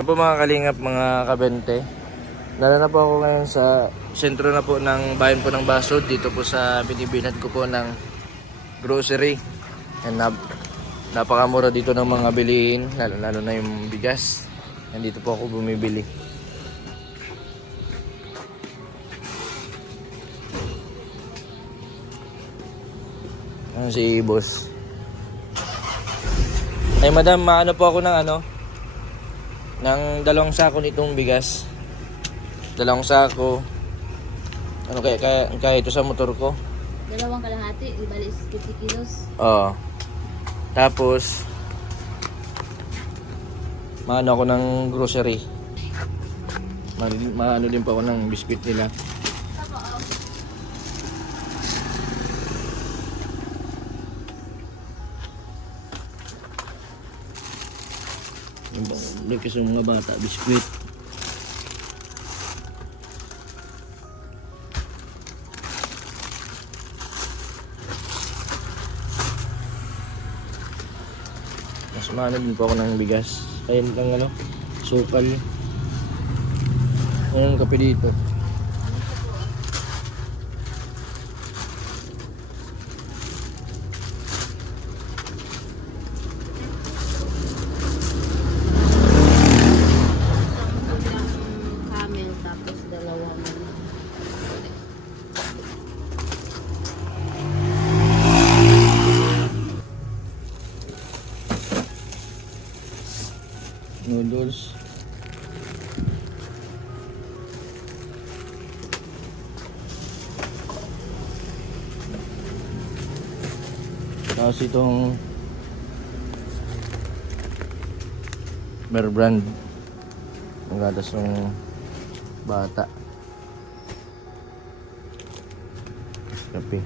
Ano po mga kalingap, mga kabente. Lalo na po ako ngayon sa sentro na po ng bayan po ng Basod. Dito po sa binibilhan ko po ng grocery. And nap napakamura dito ng mga bilihin, lalo, lalo na yung bigas. Nandito po ako bumibili. Ano si boss? Ay madam, maano po ako ng ano? Ng dalawang sako nitong bigas. Dalawang sako. Ano kaya, kaya, kaya ito sa motor ko? Dalawang kalahati, di bali is 50 kilos. Oo. Tapos, maano ako ng grocery. Ma maano din pa ako ng biscuit nila. Kasi yung mga bata, biscuit. Mas maano din po ako ng bigas. Kaya lang ano, sukal. Yung kape dito. Tapos itong Bear brand. Ang gatas ng bata. Kape.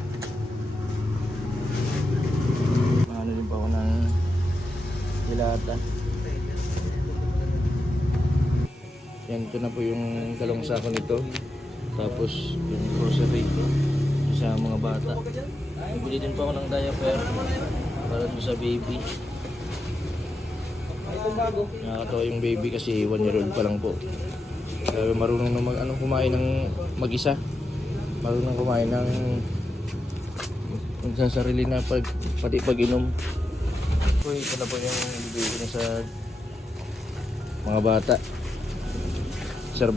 Ano din pa ako ng dilata. Yan, ito na po yung dalawang sako nito. Tapos yung grocery sa mga bata. Bili din po ako ng diaper para dun sa baby. Nakakatawa yung baby kasi 1 year old pa lang po. Kaya marunong na mag, ano, kumain ng mag-isa. Marunong kumain ng nagsasarili na pag, pati pag inom. Uy, ito na po yung bibili ko na sa mga bata. Sir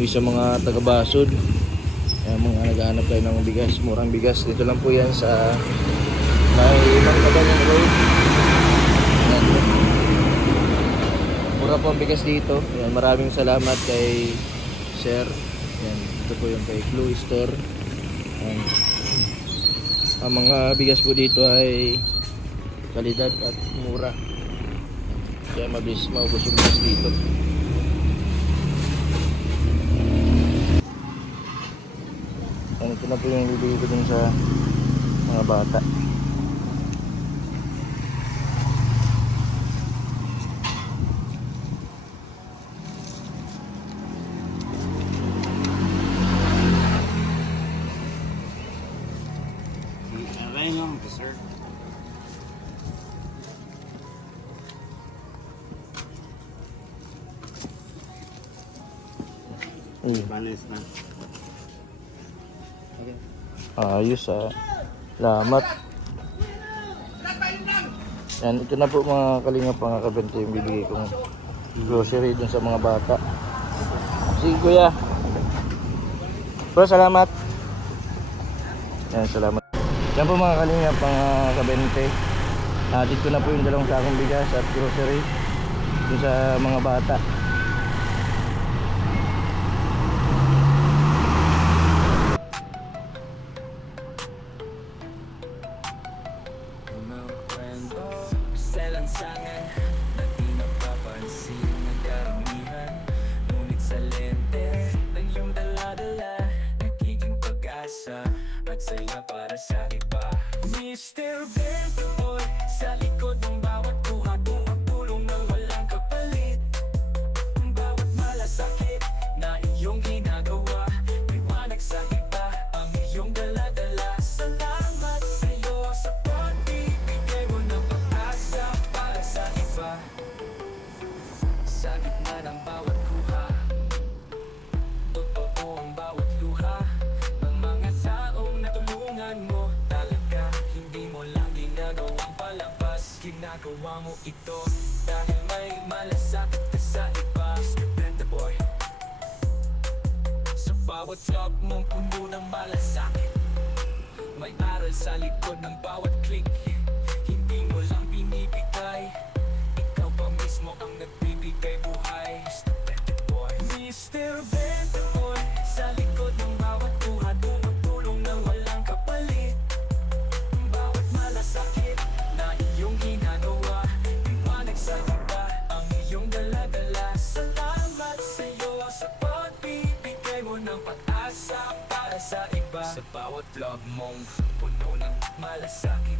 Yung sa mga taga-basod, eh, mga naghahanap kayo ng bigas, murang bigas. Dito lang po yan sa may ibang Kabanyan Road. Yan. Mura po ang bigas dito. Yan, maraming salamat kay Sir. Yan, ito po yung kay Blue Store. Yan. Ang mga bigas po dito ay kalidad at mura. Kaya mabilis maubos yung bigas dito. Yan, ito na po yung bibili ko dun sa mga bata. Mm. Banis na. Ayos ah. Salamat. Yan, ito na po mga kalingap mga kabente yung bibigay kong grocery dun sa mga bata. Sige kuya. Bro, salamat. Yan, salamat. Yan po mga kalingap mga kabente. Hatid ko na po yung dalawang sakong bigas at grocery dun sa mga bata. Mo ito Dahil may malasakit ka sa iba. Depende boy. Sa bawat job mong puno ng malasakit May aral sa likod ng bawat click bawat vlog mong puno ng malasakit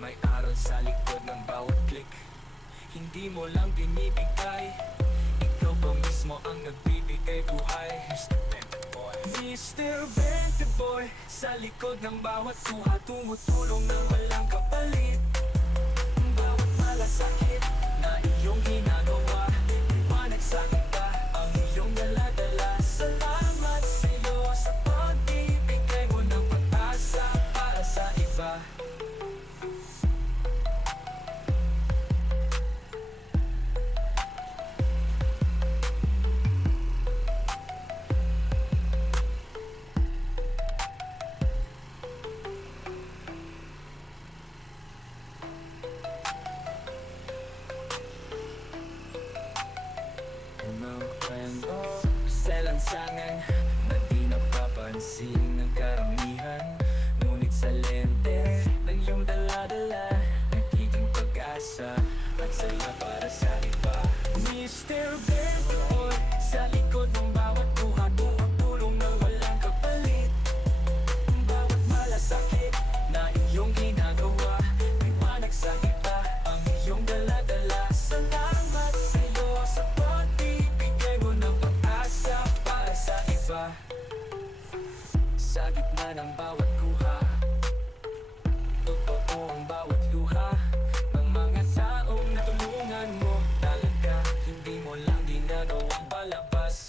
May aral sa likod ng bawat click Hindi mo lang binibigay Ikaw ba mismo ang nagbibigay buhay Mr. Bente Boy Mr. Bente Boy Sa likod ng bawat kuha Tumutulong na walang kapalit Bawat malasakit na iyong ginagawa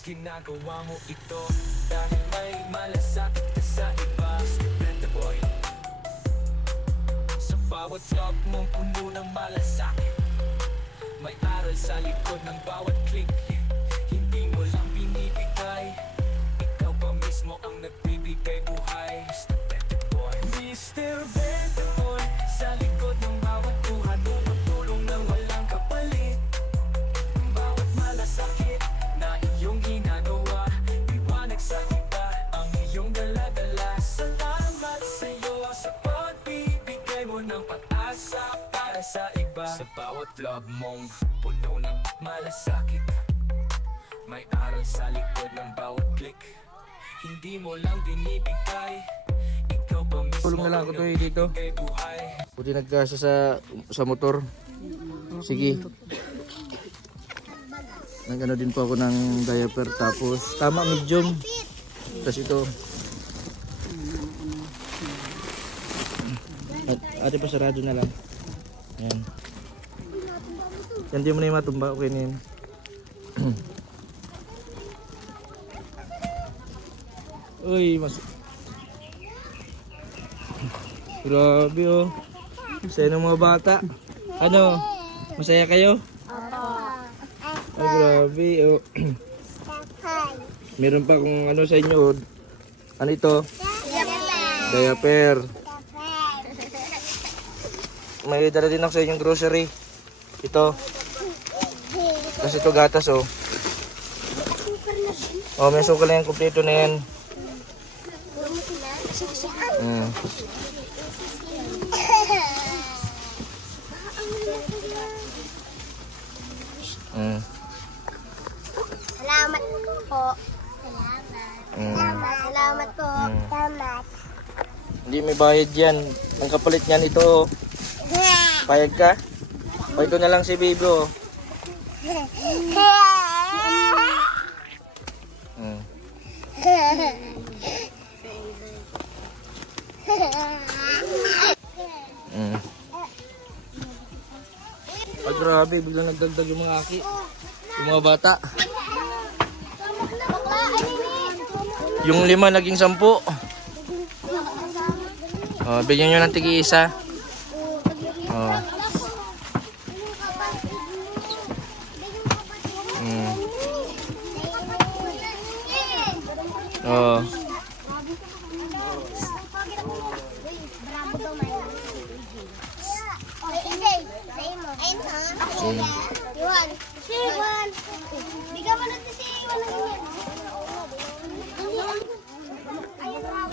Ginagawa mo ito Dahil may malasakit ka sa iba. Depende boy. Sa bawat job mong puno ng malasakit May aral sa likod ng bawat click bawat vlog mong puno ng malasakit May aral sa likod ng bawat click Hindi mo lang binibigay Ikaw ba mismo Tulong na lang ako to, dito. Buti nagkasa sa, sa motor. Sige. Nag ano din po ako ng diaper tapos tama medium. Tapos ito. At, ate pa sarado na lang. Ayan. Yan di mo na yung matumba. Okay na yun. Uy, mas... Grabe oh. Saya ng mga bata. Ano? Masaya kayo? Ay, grabe oh. Meron pa kung ano sa inyo. oh. Ano ito? Diaper. May dala din ako sa inyong grocery. Ito. Tapos ito gatas oh. Oh, may sukal na yan. Kompleto na yan. Mm. Mm. Salamat po. Salamat. Mm. Salamat po. Salamat. Hindi may bayad yan. Ang kapalit niyan ito. oh. Payag ka? O ito na lang si baby oh. Mm. Mm. Ay grabe, biglang nagdagdag yung mga aki. Yung mga bata. Yung lima naging sampu. Oh, bigyan nyo ng tigi isa. Oh. Ha. Iwan. Si Iwan. Bigyan mo natin si Iwan ng ganyan.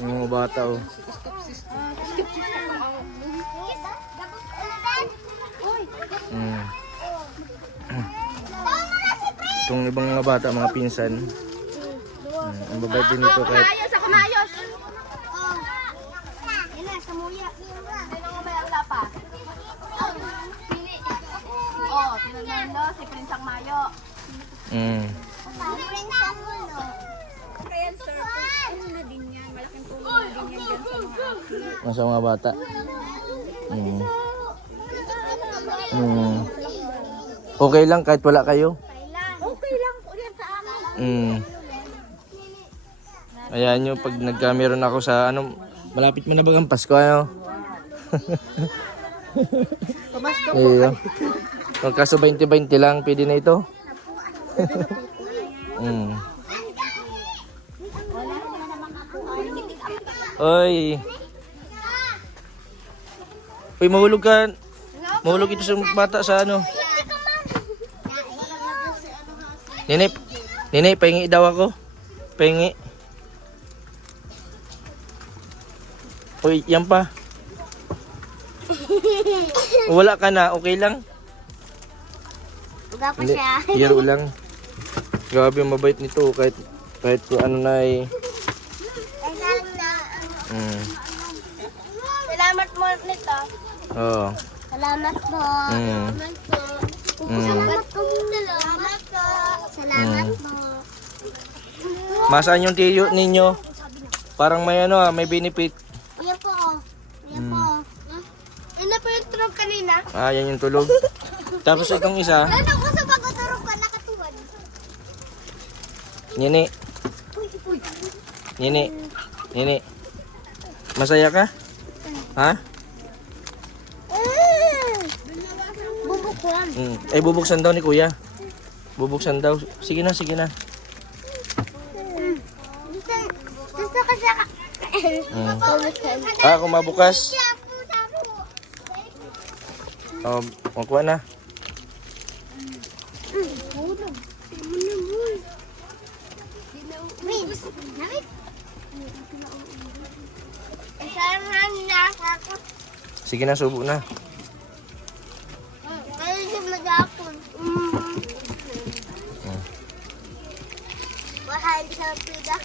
Yung mga bata oh. Mm. Itong ibang mga bata, mga pinsan. Mm. Ang babait din ito kahit Ayos ako maayos. Oh. Yan na, sa muya. Sino nga may ang lapa? Oh, tinanalo si Prince Mayo. mm. Prince Angulo. Nasa mga bata. Mm. Mm. Okay lang kahit wala kayo. Okay lang po yan sa amin. Mm. Ayan nyo, pag nagkameron ako sa ano, malapit mo na bagang Pasko, ano? Iyo. Kung kaso 20-20 lang, pwede na ito. mm. Oy. Uy, mahulog ka. Mahulog ito sa bata sa ano. Nini, Nini, pahingi daw ako. Pahingi. Uy, yan pa. Wala ka na, okay lang? Uga pa siya. hero lang. Grabe, mabait nito kahit kahit kung ano na eh. Mm. Salamat mo nito. Oo. Salamat po. Mm. Salamat po. Mm. Salamat po. Salamat po. Salamat Mm. po. Masaan yung tiyo ninyo? Parang may ano ah, may benefit. Ah, yan yung tulog. Tapos itong isa, Ano ko sa pagkatulog ka nakatuwad? Nini. Nini. Nini. Masaya ka? Ha? Bubukwan. Mm. Eh, bubuksan daw ni kuya. Bubuksan daw. Sige na, sige na. Gusto, gusto ko siya. Mm. Ah, kung mabukas. Oh, na. Isang handa ako. Sige na, subo na. Mag-apon? Mm. Mahal sa pida.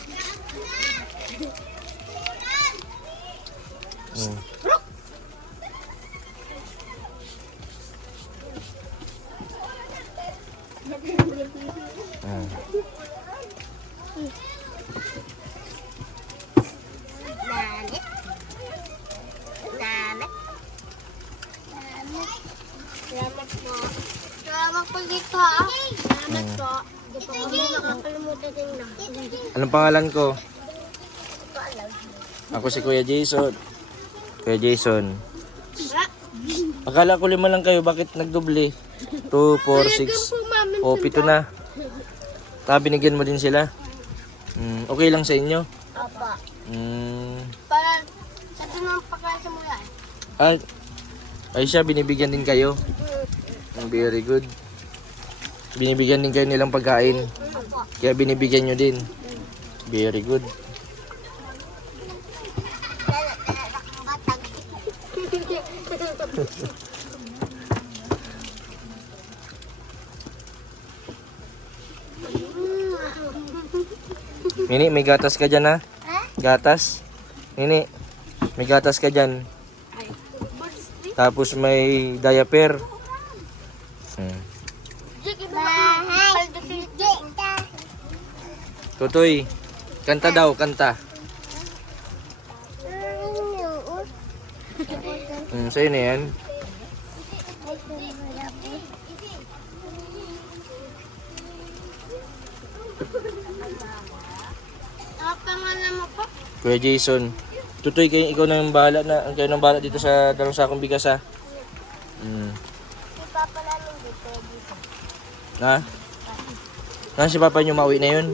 Pangalan ko? Ako si Kuya Jason. Kuya Jason. Akala ko lima lang kayo, bakit nagdoble? 2, 4, 6, o 7 na. Ta, binigyan mo din sila. Mm, okay lang sa inyo? Apa. Mm, Para sa tunang pagkasa mo yan. ah, ay siya, binibigyan din kayo. Mm, Very good. Binibigyan din kayo nilang pagkain. Kaya binibigyan nyo din. Very good. Nini, may gatas ka dyan ha? Gatas? Nini, may gatas ka dyan. Tapos may diaper. Hmm. Tutoy, kanta daw, kanta. Hmm, sa'yo na yan. Kuya Jason. Tutoy, kayo, ikaw na yung bahala na, kayo na bahala dito sa dalawang sakong bigas ha. Hmm. Si Papa namin dito. dito. Na? Na si papa niyo mauwi na yun?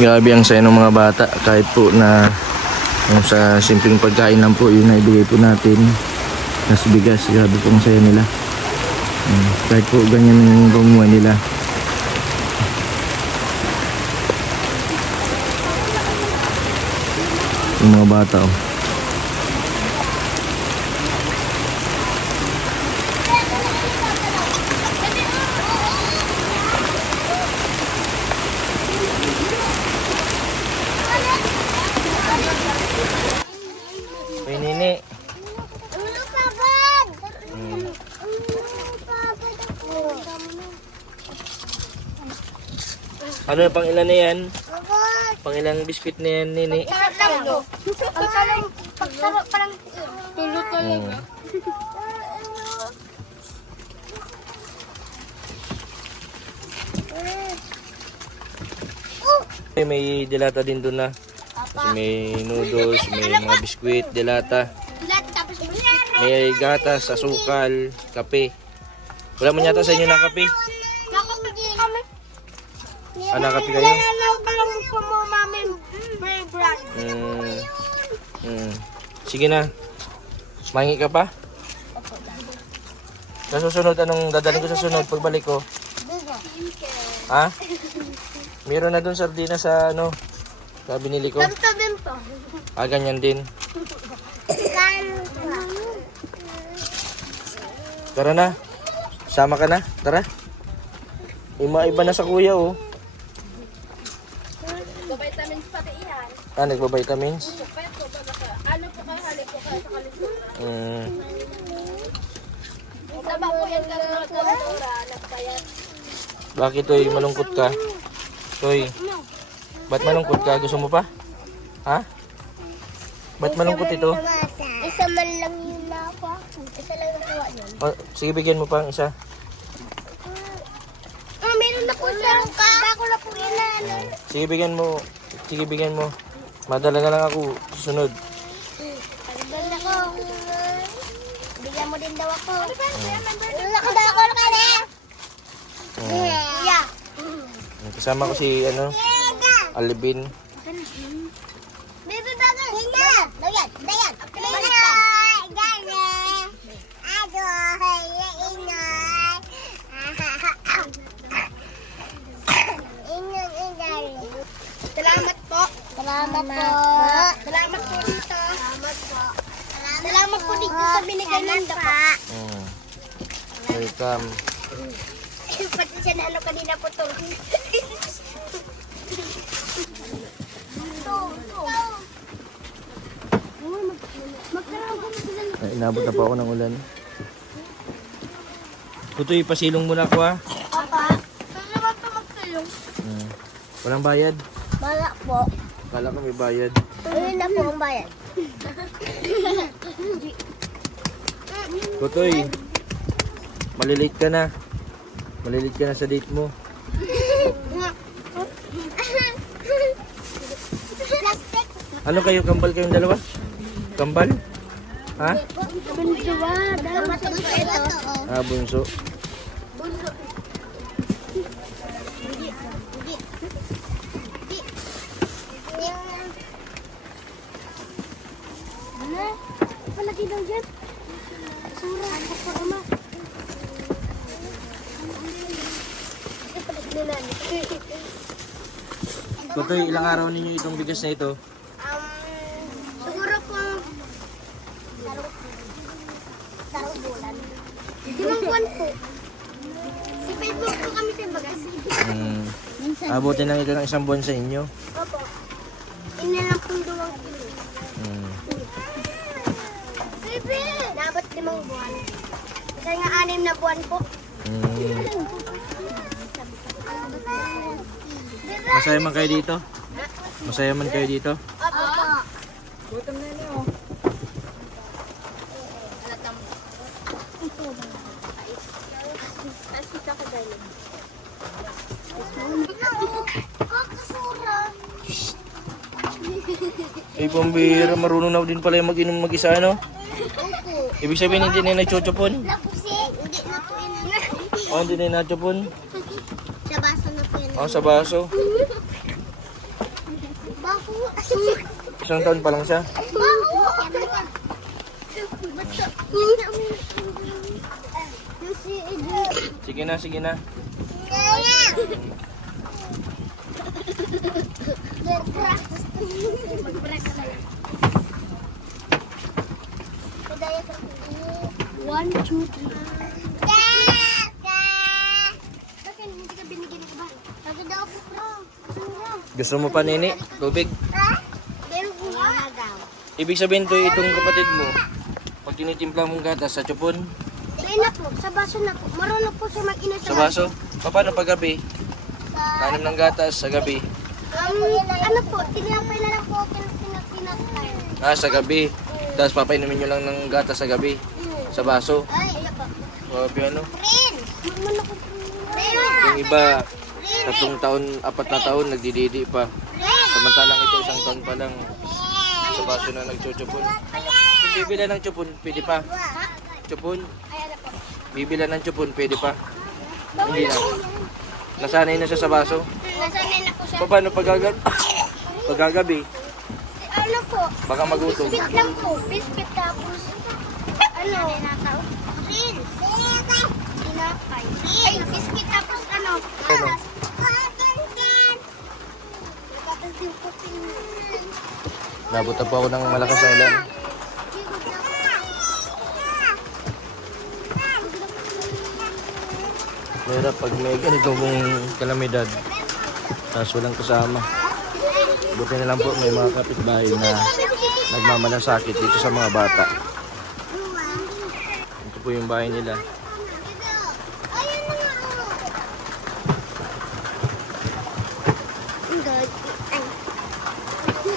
Grabe ang saya ng mga bata kahit po na yung sa simpleng pagkain lang po yun na ibigay po natin. Tapos bigas, grabe po ang saya nila. Mm, kahit po ganyan yung gumawa nila. Yung mga bata oh. May nini. Ulo pa ba? Mm. Ulo pa ba ako? Ano pang ilan na yan? Abot. Pang ilang biscuit na yan, nini? Sarap lang pagsarap parang tulo Mm. Eh, May dilata din doon na. Kasi may noodles, may mga biskuit, dilata. May gatas, asukal, kape. Wala man yata sa inyo na kape. Ah, nakape kayo? Nalalaw pa lang po mo mami. May brand. Mm. Mm. Sige na. Mangi ka pa? Sa susunod, anong dadalhin ko sa sunod pagbalik ko? Ha? Meron na dun sardina sa ano? Sa binili ko. Ganto din to. Ah, ganyan din. Tara na. Sama ka na. Tara. Ima-iba na sa kuya oh. Vitamins pati yan. Ah, nagba-vitamins? Ano po kayo halik po kayo sa kalisunan? Mm. Sama po yan ka ng kultura. Nagpayat. Bakit toy malungkot ka? Toy. Ba't malungkot ka? Gusto mo pa? Ha? Ba't malungkot ito? Isa man lang yun na ako. Isa lang nakuha yun. Oh, sige, bigyan mo pa ang isa. Oh, meron na po siya. Bako na po ano. Sige, bigyan mo. Sige, bigyan mo. Madala na lang ako. Susunod. Pagdala ko. Bigyan mo din daw ako. Nakadako na ka na. Yeah. Kasama ko si, ano, Alvin. Salamat po. Salamat po dito. Salamat po. Salamat po dito sa binigay ng dapa. Mm. Welcome. Pati siya na ano kanina po to. Ay, inabot na pa ako ng ulan. Tutoy, pasilong muna ako ha. Papa, saan naman pa magsilong? Mm. Walang bayad. Bala po. Kala ko may bayad. Ayun na po ang bayan. Tutoy, malilate ka na. Malilate ka na sa date mo. Ano kayo, kambal kayong dalawa? Kambal? Ha? Bunsuwa. Dapat po ito. Ah, bunso. Palagi daw dyan. Sura. Ano po ama? Tutoy, ilang araw ninyo itong bigas na ito? Um, siguro po sarong, sarong bulan. Limang buwan po. Si Facebook po kami sa bagas. Hmm. Abutin lang ito ng isang buwan sa inyo. Opo. Inilang pong Kasi nga anim na buwan po. Hmm. Masaya man kayo dito? Masaya man kayo dito? Opo. Ay, pambira, marunong na din pala yung mag-inom mag-isa, ano? Opo. Ibig sabihin, hindi na nagchochopon? Lapusi. Hindi na po yun. O, hindi na nachopon? Sa baso na po yun. O, sa baso. Isang taon pa lang siya. Sige na, sige na. One, two, three. Bakit hindi ka binigyan ng bahay? Bakit daw po, bro? Gusto mo pa, Nini? Tubig? Ibig sabihin to itong kapatid mo. Pag tinitimpla mong gatas sa chupon, Kaya na po, sa baso na po. Marunong po siya mag-inom sa baso, paano pag gabi? Kanim ng gatas sa gabi. Um, ano po, tinapay na lang po kinakay. Ah, sa gabi. Tapos papainumin nyo lang ng gatas sa gabi. Sa baso. Ay, iya po. Grabe ano. Prince! Yung iba, tatlong taon, apat na taon, nagdididi pa. Samantalang ito, isang taon pa lang. Sa baso na nagchuchupon. Kung bibila ng chupon, pwede pa. Chupon, bibila ng chupon, pwede pa. Hindi na. Nasanay na siya sa baso. Nasanay na po siya. Paano pag pagagabi? Ano po? Baka magutom. Biscuit lang po. Biscuit tapos. Ano? Prince! Tinapay. Ay, biscuit tapos ano? Ano? Nabuta po ako ng malakas na ulan. Mahirap pag may ganitong kalamidad. Tapos walang kasama. Buti na lang po may mga kapitbahay na nagmamalasakit dito sa mga bata. Ito po yung bahay nila. Mm.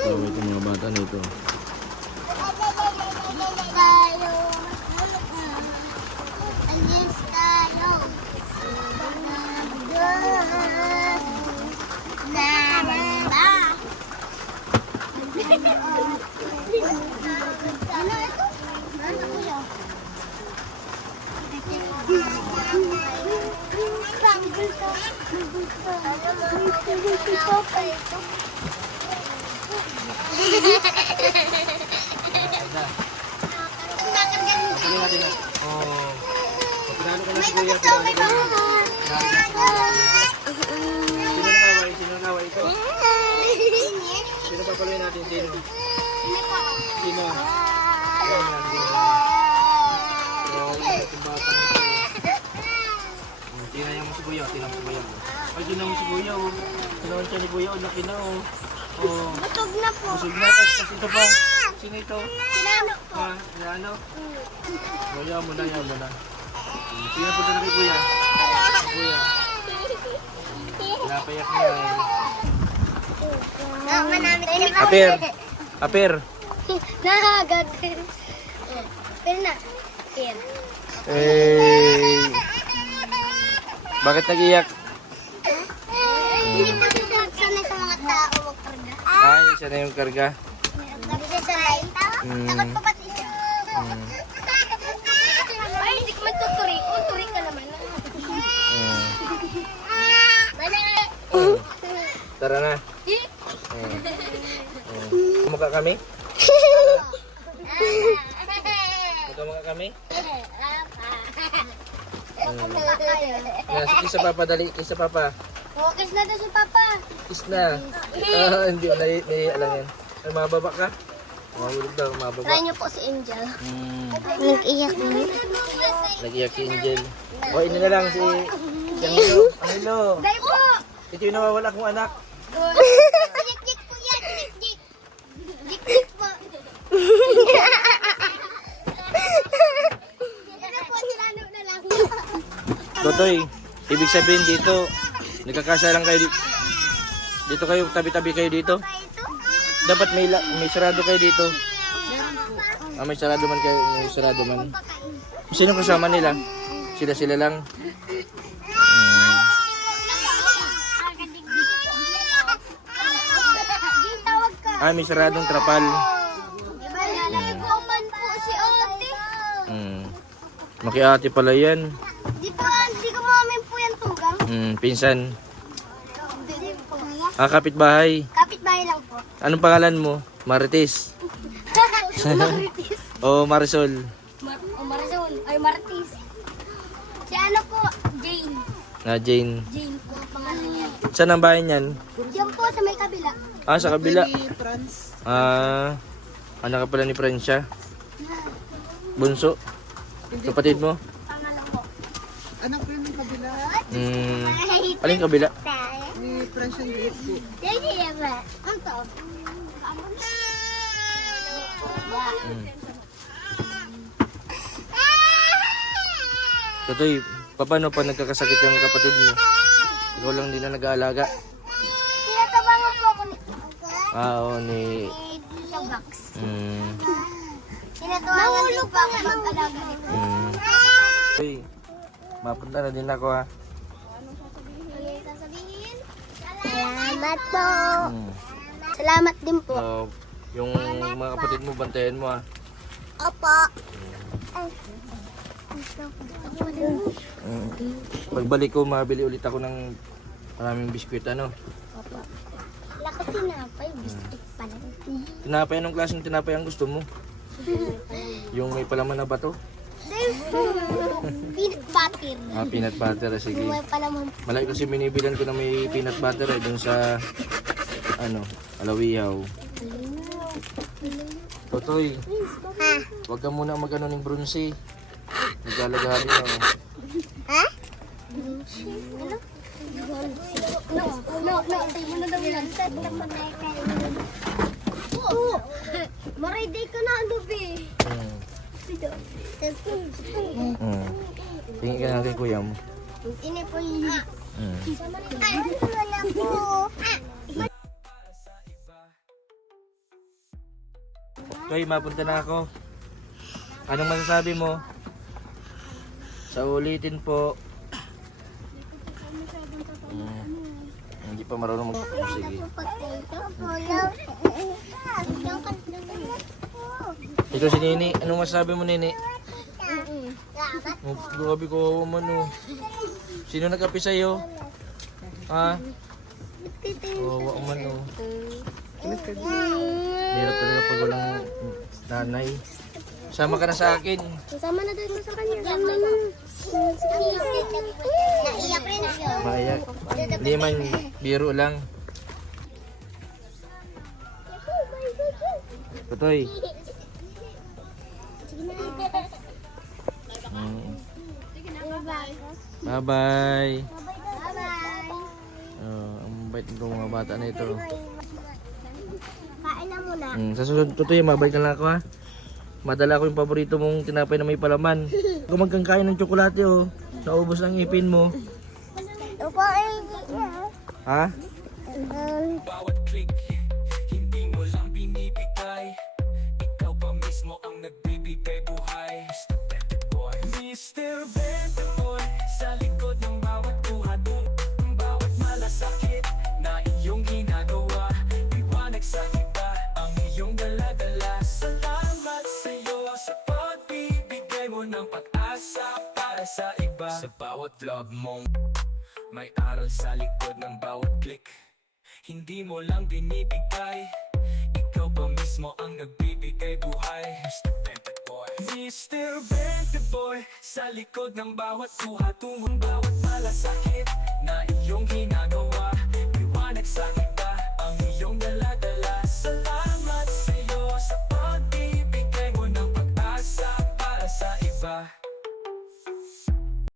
So, ito mga bata nito. Kuya. Sino nakaway? Sino nakaway? Ikaw? Sino papaloy natin? Sino? Sino? Ito. Tingnan mo si Kuya. Tingnan mo si Kuya. Ay, tingnan mo si Kuya. Oh. Tingnan siya ni Kuya. Oh, laki na. Oh. Oh. Busog na po. Busog na. Tapos ito pa. Sino ito? Sinano po. Ha? Ano? Kuya mo na, yan mo na. Tingnan po na kay Kuya. Kuya. Pinapayak niya eh. Mama namin. Aper! Aper! Nahagad. Pero na. Pero. Eh... Bakit nag-iyak? Hindi siya sanay sa mga tao. Huwag karga. Ay, isa na yung karga. Hindi siya sanay. Hmm. Takot pa pati siya. Ay, hindi ko matuturi. Kung turi ka naman. Hmm. Bala. Tara na. Hmm. Hmm. Kumaka kami? Kumaka kami? Nasa kisa papa, dali. Kisa papa. Focus na daw si Papa. Kiss na. Ah, hindi ko na, na alam yan. Ay, mababa ka? Mahulog daw, mababa. Try niyo po si Angel. Hmm. Nag-iyak na. Nag-iyak si Angel. O, ini na lang si... Si Angelo. Angelo. Dahil po. Ito yung nawawala kong anak. Lang. Totoy, ibig sabihin dito, nagkakasya lang kayo dito. Dito kayo, tabi-tabi kayo dito. Dapat may, la- may sarado kayo dito. Ah, may sarado man kayo, may sarado man. Sino kasama nila? Sila-sila lang. Hmm. Ah, may saradong trapal. Nalalagoman po si ate. Hmm. Makiati pala yan. Di po, di ko mamin po yan tugang. Hmm, pinsan. Hindi po. Ah, kapitbahay. Kapit-bahay lang po. Anong pangalan mo? Marites. Maritis. O Marisol. Mar o Marisol. Ay, Martis. Si ano po? Jane. Na Jane. Jane po pangalan niya. Saan ang bahay niyan? Yan po sa may kabila. Ah, sa kabila. Ah, anak ka pala ni Francia. Bunso. Kapatid mo? Anak ko yung kabila. Ay, Aling kabila? ni French and Liit po. Hmm. Totoy, paano pa nagkakasakit yung kapatid mo? Ikaw lang din na nag-aalaga. Tinatabangan po ako ni... Ah, oo, ni... Hmm. Tinatabangan din po ako mag-alaga nito. Hmm. Uy, mapunta na din ako ha. Salamat po. Hmm. Salamat din po. Ah, yung mga kapatid mo, bantayan mo ha. Opo. Hmm. Pagbalik ko, mabili ulit ako ng maraming biskwit ano. Laki tinapay, biscuit pala. Tinapay, anong klaseng tinapay ang gusto mo? Yung may palaman na bato? Peanut butter. Ah, peanut butter, ah, sige. May pala mo. Malaki kasi binibilan ko na may peanut butter eh, dun sa, ano, alawiyaw. Totoy, Ha? wag ka muna mag-ano ng bronzy. Naglalagabi na. oh. Ha? Ano? Mariday ka na. Hmm. Hmm. Tingin ka na kay kuya mo. Ini po yung... Hmm. Ay, wala po. Toy, mapunta na ako. Anong masasabi mo? Sa ulitin po. Hmm. Hindi pa marunong mag... Oh, sige. Ito si Nini. Anong masasabi mo, Nini? Oh, grabe ko man oh. Sino nagkape sa'yo? Ha? Oo, oh, man oh. Meron talaga pag walang nanay. Sama ka na sa akin. Kasama na din mo sa kanya. Sama na. Naiyak rin siya. Maya. Hindi man, biro lang. Totoy. Mm. Bye-bye. Bye-bye. Oh, ang bait ng mga bata na ito. Kain na muna. Mm, sa susunod, Totoy, mabait na lang ako ha. Madala ko yung paborito mong tinapay na may palaman. Kung magkakain ng tsokolate oh, naubos ang ipin mo. Opo, eh. Ha? Bawat click, hindi mo lang binibigay Ikaw pa mismo ang nagbibigay upload mong May aral sa likod ng bawat click. Hindi mo lang binibigay. Ikaw pa mismo ang nagbibigay buhay? Mr. Bented Boy. Mr. Bented Boy Sa likod ng bawat suha Tungong bawat malasakit Na iyong ginagawa. Liwanag sa iba Ang iyong daladala. Sa